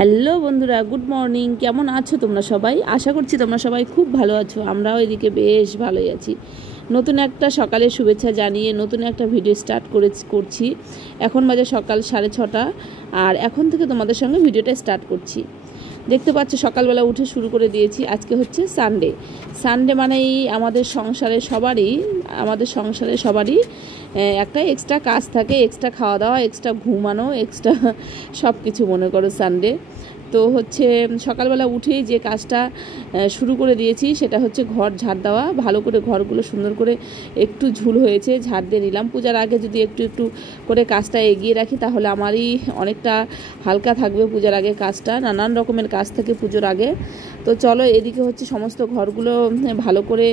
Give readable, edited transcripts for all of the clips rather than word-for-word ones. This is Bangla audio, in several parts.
হ্যালো বন্ধুরা, গুড মর্নিং। কেমন আছো তোমরা সবাই? আশা করছি তোমরা সবাই খুব ভালো আছো। আমরাও এদিকে বেশ ভালোই আছি। নতুন একটা সকালের শুভেচ্ছা জানিয়ে নতুন একটা ভিডিও স্টার্ট করছি। এখন বাজে সকাল 6:30, আর এখন থেকে তোমাদের সঙ্গে ভিডিওটা স্টার্ট করছি। দেখতে পাচ্ছ সকালবেলা উঠে শুরু করে দিয়েছি। আজকে হচ্ছে সানডে মানেই আমাদের সংসারে সবারই একটা এক্সট্রা কাজ থাকে, এক্সট্রা খাওয়া দাওয়া, এক্সট্রা ঘুমানো, এক্সট্রা সব কিছু মনে করো সানডে। তো হচ্ছে সকালবেলা উঠেই যে কাজটা শুরু করে দিয়েছি সেটা হচ্ছে ঘর ঝাড় দেওয়া। ভালো করে ঘরগুলো সুন্দর করে একটু ঝুল হয়েছে ঝাড় দিয়ে নিলাম। পূজার আগে যদি একটু একটু করে কাজটা এগিয়ে রাখি তাহলে আমারই অনেকটা হালকা থাকবে। পূজার আগে কাজটা, নানান রকমের কাজ থাকে পুজোর আগে। তো চলো, এদিকে হচ্ছে সমস্ত ঘরগুলো ভালো করে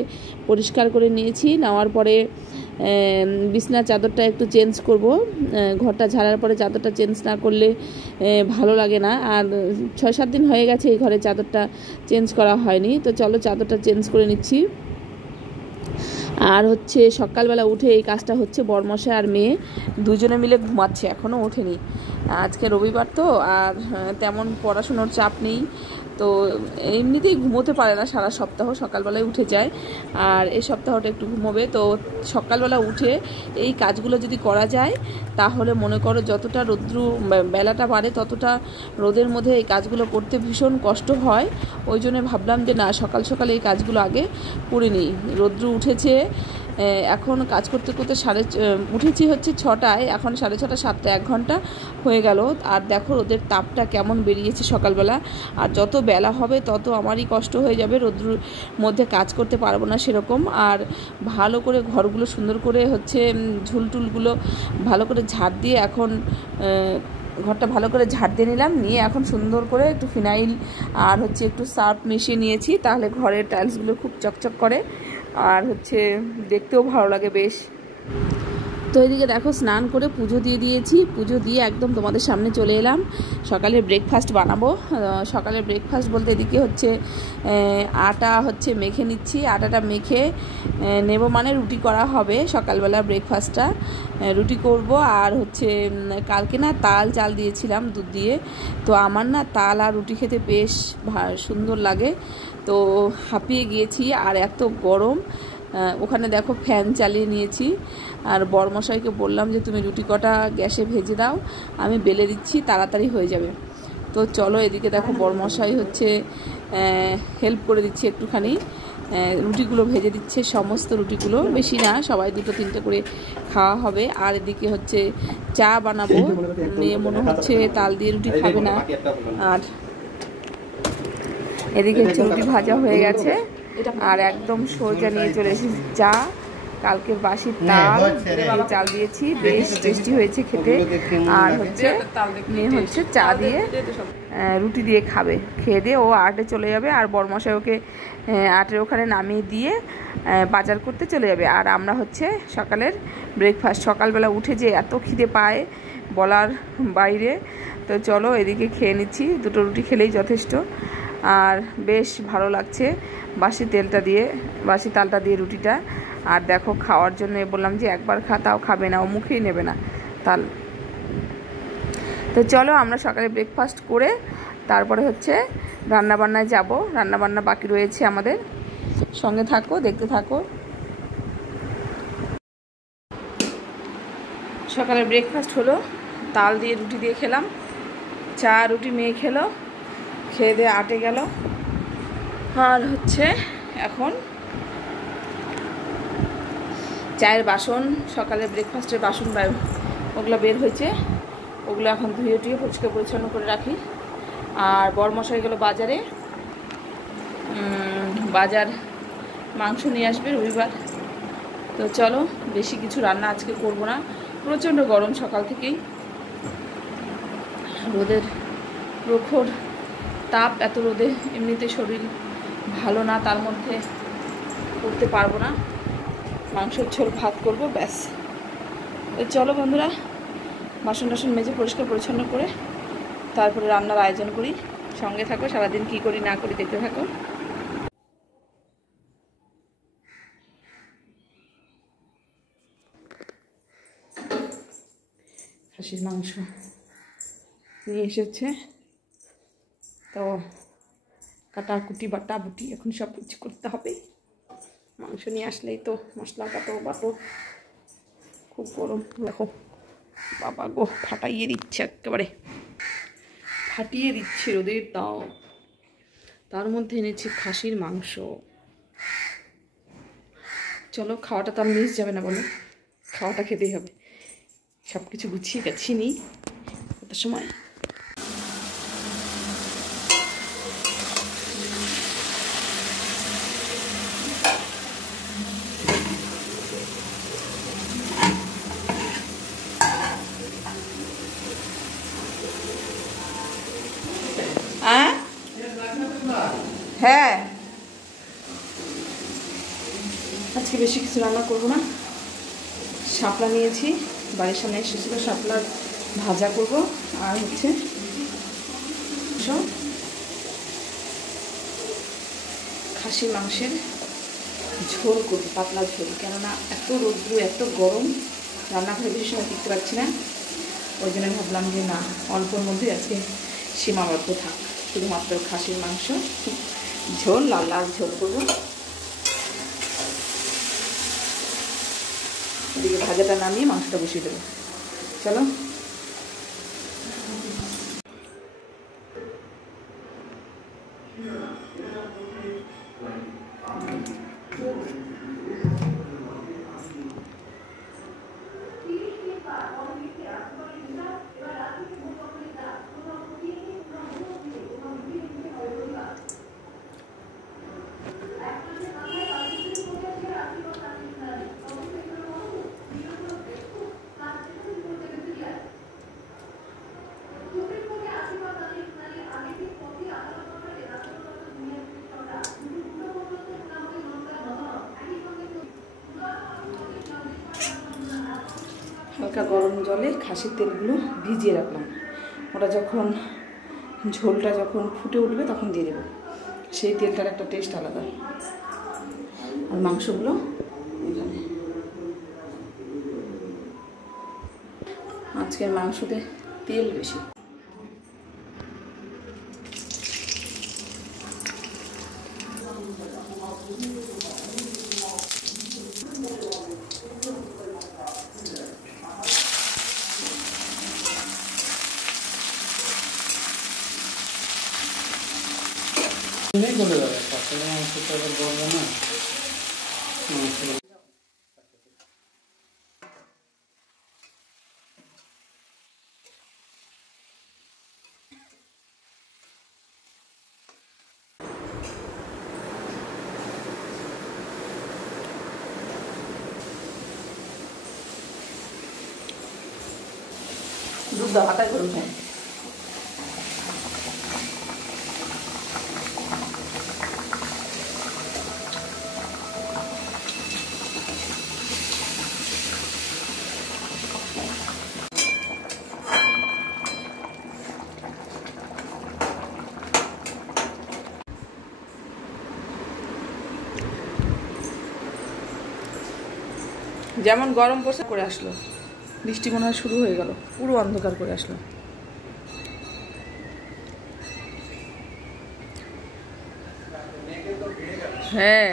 পরিষ্কার করে নিয়েছি। নেওয়ার পরে বিছনার চাদরটা একটু চেঞ্জ করব। ঘরটা ঝাড়ার পরে চাদরটা চেঞ্জ না করলে ভালো লাগে না। আর 6-7 দিন হয়ে গেছে এই ঘরের চাদরটা চেঞ্জ করা হয়নি। তো চলো চাদরটা চেঞ্জ করে নিচ্ছি। আর হচ্ছে সকালবেলা উঠে এই কাজটা হচ্ছে বরমশাই আর মেয়ে দুজনে মিলে ঘুমাচ্ছে, এখনও ওঠেনি। আজকে রবিবার তো, আর তেমন পড়াশুনোর চাপ নেই, তো এমনিতেই ঘুমোতে পারে না সারা সপ্তাহ, সকালবেলায় উঠে যায়। আর এই সপ্তাহটা একটু ঘুমোবে। তো সকালবেলা উঠে এই কাজগুলো যদি করা যায় তাহলে মনে করো যতটা বেলাটা বাড়ে ততটা রোদের মধ্যে এই কাজগুলো করতে ভীষণ কষ্ট হয়। ওই জন্য ভাবলাম যে না, সকাল সকাল এই কাজগুলো আগে করে নিই। রৌদ্র উঠেছে, এখন কাজ করতে করতে উঠেছি হচ্ছে 6টায়, এখন 6:30 7টা, 1 ঘন্টা হয়ে গেল। আর দেখো রোদের তাপটা কেমন বেরিয়েছে সকালবেলা। আর যত বেলা হবে তত আমারই কষ্ট হয়ে যাবে, রোদ্রুর মধ্যে কাজ করতে পারবো না সেরকম। আর ভালো করে ঘরগুলো সুন্দর করে হচ্ছে ঝুলটুলগুলো ভালো করে ঝাড় দিয়ে এখন ঘরটা ভালো করে ঝাড় দিয়ে নিলাম। নিয়ে এখন সুন্দর করে একটু ফিনাইল আর হচ্ছে একটু সার্ফ মিশিয়ে নিয়েছি, তাহলে ঘরের টাইলসগুলো খুব চকচক করে আর হচ্ছে দেখতেও ভালো লাগে বেশ। তো এদিকে দেখো স্নান করে পুজো দিয়ে দিয়েছি। পুজো দিয়ে একদম তোমাদের সামনে চলে এলাম। সকালের ব্রেকফাস্ট বানাবো। সকালের ব্রেকফাস্ট বলতে এদিকে হচ্ছে আটা হচ্ছে মেখে নিচ্ছি। আটাটা মেখে নেব, মানে রুটি করা হবে সকালবেলা ব্রেকফাস্টটা। রুটি করব। আর হচ্ছে কালকে না তাল চাল দিয়েছিলাম দুধ দিয়ে, তো আমার না তাল আর রুটি খেতে বেশ সুন্দর লাগে। তো হাঁপিয়ে গিয়েছি, আর এত গরম। ওখানে দেখো ফ্যান চালিয়ে নিয়েছি। আর বরমশাইকে বললাম যে তুমি রুটি কটা গ্যাসে ভেজে দাও, আমি বেলে দিচ্ছি, তাড়াতাড়ি হয়ে যাবে। তো চলো, এদিকে দেখো বরমশাই হচ্ছে হেল্প করে দিচ্ছে একটুখানি, রুটিগুলো ভেজে দিচ্ছে। সমস্ত রুটিগুলো, বেশি না, সবাই 2-3টে করে খাওয়া হবে। আর এদিকে হচ্ছে চা বানাবো। মেয়ে মনে হচ্ছে তাল দিয়ে রুটি খাবে না। আর এদিকে হচ্ছে রুটি ভাজা হয়ে গেছে, আর একদম সোজা নিয়ে চলে এসেছি চা। কালকে বাসি চাল দিয়েছি, বেশ টেস্টি হয়েছে খেতে। আর হচ্ছে মেয়ে হচ্ছে চা দিয়ে রুটি দিয়ে খাবে। খেয়ে দিয়ে ও আটে চলে যাবে, আর বরমশাই ওকে আটের ওখানে নামিয়ে দিয়ে বাজার করতে চলে যাবে। আর আমরা হচ্ছে সকালের ব্রেকফাস্ট, সকালবেলা উঠে যে এত খিদে পায় বলার বাইরে। তো চলো এদিকে খেয়ে নিচ্ছি, 2টো রুটি খেলেই যথেষ্ট। আর বেশ ভালো লাগছে বাসি তালটা দিয়ে রুটিটা। আর দেখো খাওয়ার জন্য বললাম যে একবার তাও খাবে না, ও মুখেই নেবে না তাল। তো চলো আমরা সকালে ব্রেকফাস্ট করে তারপরে হচ্ছে রান্নাবান্নায় যাব। রান্নাবান্না বাকি রয়েছে আমাদের, সঙ্গে থাকো, দেখতে থাকো। সকালে ব্রেকফাস্ট হলো, তাল দিয়ে রুটি দিয়ে খেলাম। চা রুটি মেয়ে খেলো, খেয়ে দিয়ে আটে গেল। আর হচ্ছে এখন চায়ের বাসন, সকালে ব্রেকফাস্টের বাসন ওগুলো বের হয়েছে, ওগুলো এখন ধুয়ে টুয়ে পরিষ্কার পরিচ্ছন্ন করে রাখি। আর বরমশাই গেল বাজারে, বাজার মাংস নিয়ে আসবে রবিবার। তো চলো, বেশি কিছু রান্না আজকে করব না, প্রচণ্ড গরম সকাল থেকেই, রোদের প্রখর তাপ। এত রোদে এমনিতে শরীর ভালো না, তার মধ্যে করতে পারবো না। মাংসের ঝোল ভাত করব, ব্যাস। তো চলো বন্ধুরা, বাসন টাসন মেজে পরিষ্কার পরিচ্ছন্ন করে তারপরে রান্নার আয়োজন করি। সঙ্গে থাকো, সারাদিন কি করি না করি দেখতে থাকো। খাসির মাংস নিয়ে এসেছে, তো কাটাকুটি বাটা বুটি এখন সব কিছু করতে হবে। মাংস নিয়ে আসলেই তো মশলা কাটো বাটো, খুব গরম। দেখো বাবা গো, ফাটাইয়ে দিচ্ছে, একেবারে ফাটিয়ে দিচ্ছে রোদের তাও। তার মধ্যে এনেছি খাসির মাংস। চলো, খাওয়াটা তো আর মিস যাবে না বলো, খাওয়াটা খেতেই হবে। সব কিছু গুছিয়ে গেছি নি কত সময়। হ্যাঁ, আজকে বেশি কিছু রান্না করবো না। শাপলা নিয়েছি, বাড়ির সামনে এসেছিল, শাপলার ভাজা করব। আর হচ্ছে খাসির মাংসের ঝোল করব, পাতলা ঝোল। কেননা এত রৌদ্র এত গরম, রান্নাঘরে বেশি সময় টিকতে পারছি না। ওই জন্য ভাবলাম যে না, অল্পর মধ্যে আজকে সীমাবদ্ধ থাক, শুধুমাত্র খাসির মাংস ঝোল, লাল লাল ঝোল করবো। এদিকে ভাজাটা নামিয়ে মাংসটা বসিয়ে দেবো। চলো, হালকা গরম জলে খাসির তেলগুলো ভিজিয়ে রাখলাম। ওটা যখন ঝোলটা যখন ফুটে উঠবে তখন দিয়ে দেবো। সেই তেলটার একটা টেস্ট আলাদা। আর মাংসগুলো এখানে, আজকের মাংসতে তেল বেশি। नहीं बोलेगा पास्ता मांस तो अगर बोल रहा ना दूध दबाता करूँ है। যেমন গরম পড়ছে করে আসলো, বৃষ্টি মনে হয় শুরু হয়ে গেল, পুরো অন্ধকার করে আসলো। হ্যাঁ,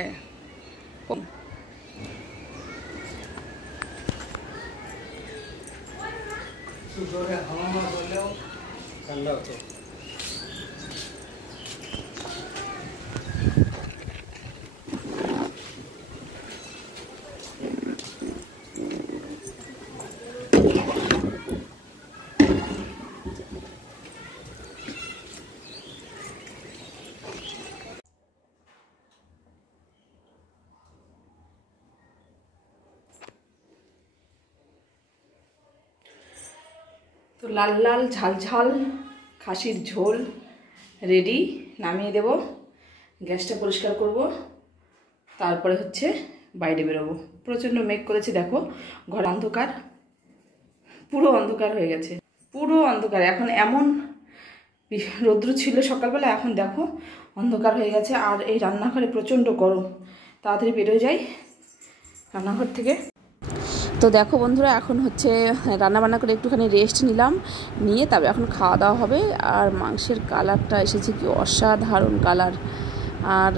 ठंडा होता তো লাল লাল ঝাল ঝাল খাসির ঝোল রেডি, নামিয়ে দেব। গ্যাসটা পরিষ্কার করব, তারপরে হচ্ছে বাইরে বেরোবো। প্রচণ্ড মেঘ করেছে, দেখো ঘর অন্ধকার, পুরো অন্ধকার হয়ে গেছে, পুরো অন্ধকার। এখন এমন রৌদ্র ছিল সকালবেলা, এখন দেখো অন্ধকার হয়ে গেছে। আর এই রান্নাঘরে প্রচণ্ড গরম, তাড়াতাড়ি বেরোয় যাই রান্নাঘর থেকে। তো তো দেখো বন্ধুরা, এখন হচ্ছে রান্নাবান্না করে একটুখানি রেস্ট নিলাম, নিয়ে তবে এখন খাওয়া দাওয়া হবে। আর মাংসের কালারটা এসেছে কি অসাধারণ কালার, আর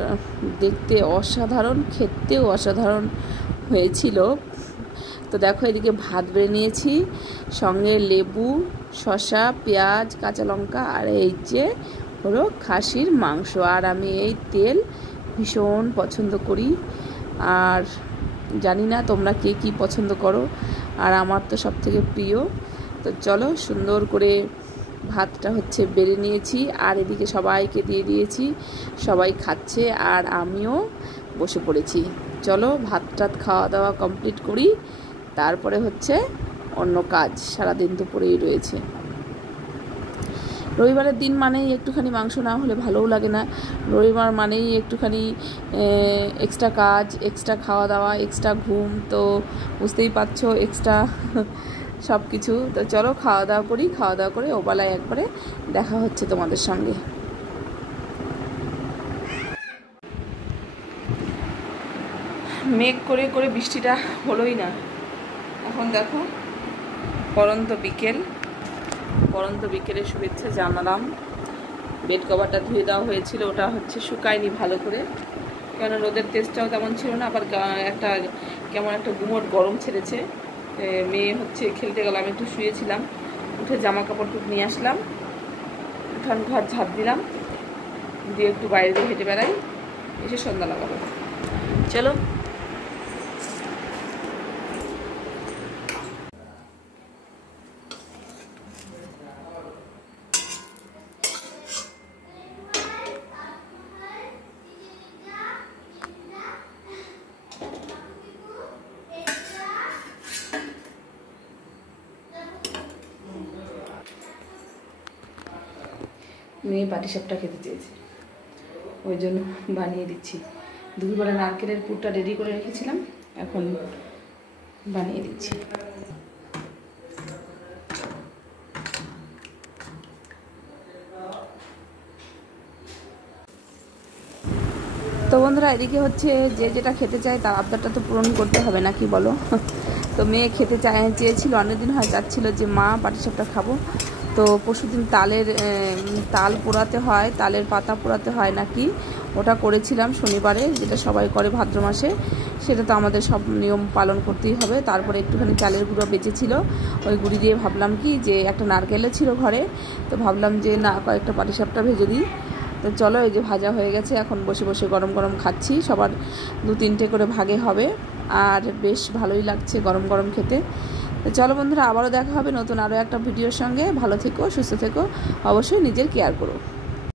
দেখতে অসাধারণ, খেতেও অসাধারণ হয়েছিল। তো দেখো এদিকে ভাত বেড়ে নিয়েছি, সঙ্গে লেবু, শসা, পেঁয়াজ, কাঁচা লঙ্কা, আর এই যে হলো খাসির মাংস। আর আমি এই তেল ভীষণ পছন্দ করি, আর জানি না তোমরা কে কী পছন্দ করো, আর আমার তো সব থেকে প্রিয়। তো চলো, সুন্দর করে ভাতটা হচ্ছে বেড়ে নিয়েছি, আর এদিকে সবাইকে দিয়ে দিয়েছি, সবাই খাচ্ছে, আর আমিও বসে পড়েছি। চলো ভাত টাত খাওয়া দাওয়া কমপ্লিট করি, তারপরে হচ্ছে অন্য কাজ সারাদিন তো পড়েই রয়েছে। রবিবারের দিন মানেই একটুখানি মাংস না হলে ভালোও লাগে না। রবিবার মানেই একটুখানি এক্সট্রা কাজ, এক্সট্রা খাওয়া দাওয়া, এক্সট্রা ঘুম, তো বুঝতেই পারছো এক্সট্রা সব কিছু। তো চলো খাওয়া দাওয়া করি, খাওয়া দাওয়া করে ওবেলায় একবারে দেখা হচ্ছে তোমাদের সঙ্গে। মেঘ করে করে বৃষ্টিটা হলোই না। এখন দেখো পরন্ত বিকেলে শুভেচ্ছা জানালাম। বেড কভারটা ধুয়ে দেওয়া হয়েছিল, ওটা হচ্ছে শুকায়নি ভালো করে, কেন রোদের তেজটাও তেমন ছিল না, আবার একটা কেমন একটা গুমোট গরম ছেড়েছে। মেয়ে হচ্ছে খেলতে গেল, আমি একটু শুয়েছিলাম, উঠে জামা কাপড় টুক নিয়ে আসলাম, উঠান ঘর ঝাঁপ দিলাম, দিয়ে একটু বাইরে দিয়ে হেঁটে বেড়াই, এসে সন্ধ্যা লাগাবো। চলো মেয়ে পাটিসাপটা খেতে চেয়েছে, ওই জন্য বানিয়ে দিচ্ছি। দুপুরবেলা নারকেলের পুরটা রেডি করে রেখেছিলাম, এখন বানিয়ে দিচ্ছি। তো বন্ধুরা, এদিকে হচ্ছে যে যেটা খেতে চায় তার আবদারটা তো পূরণ করতে হবে নাকি বলো। তো মেয়ে খেতে চেয়েছিল, অনেকদিন হয় চাচ্ছিল যে মা পাটিসাপটা খাবো। তো পরশুদিন তাল পোড়াতে হয়, তালের পাতা পোড়াতে হয় নাকি, ওটা করেছিলাম শনিবারে, যেটা সবাই করে ভাদ্র মাসে, সেটা তো আমাদের সব নিয়ম পালন করতেই হবে। তারপরে একটুখানি চালের গুঁড়ো বেঁচেছিল, ওই গুঁড়ি দিয়ে ভাবলাম কি যে একটা নারকেলে ছিল ঘরে, তো ভাবলাম যে না কয়েকটা পাটিসাপটা ভেজে দিই। তো চলো, এই যে ভাজা হয়ে গেছে, এখন বসে বসে গরম গরম খাচ্ছি, সবার 2-3টে করে ভাগে হবে, আর বেশ ভালোই লাগছে গরম গরম খেতে। তো চলো বন্ধুরা, আবারও দেখা হবে নতুন আরও একটা ভিডিওর সঙ্গে। ভালো থেকো, সুস্থ থেকো, অবশ্যই নিজের কেয়ার করো।